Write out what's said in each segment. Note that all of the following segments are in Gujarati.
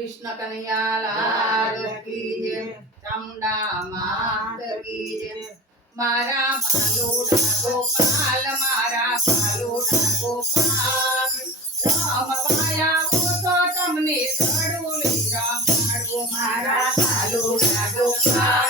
કૃષ્ણ કનૈયા લાલ કી જય. ચામુંડા માત કી જય. મારા બાલોડા ગોપાલ, મારા બાલોડા ગોપાલ. રામ વાયા તો તમને ધડું રામ મારા બાલોડા ગોપાલ.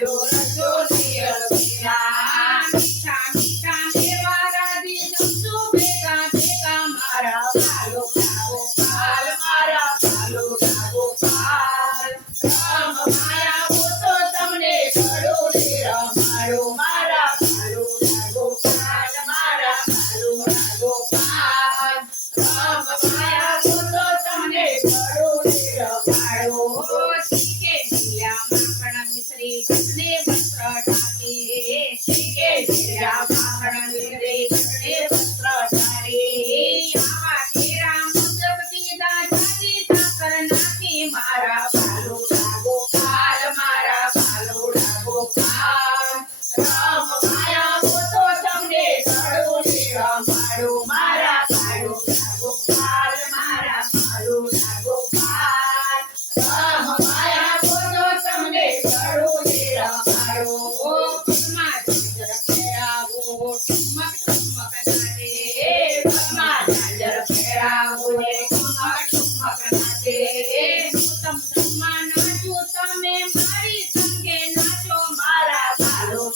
door.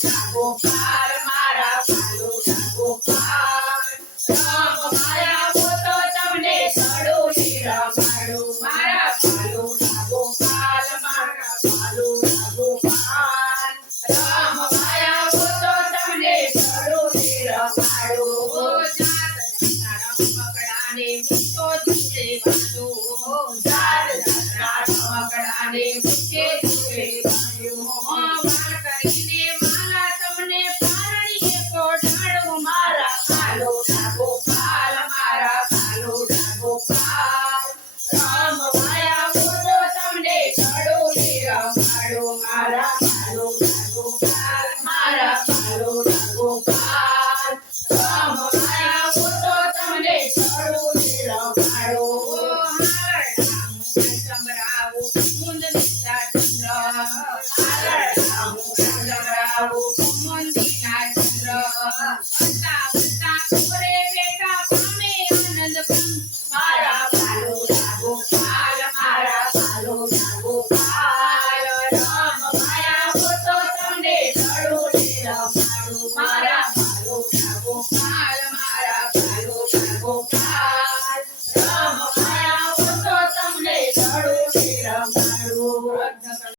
Apple intervalo.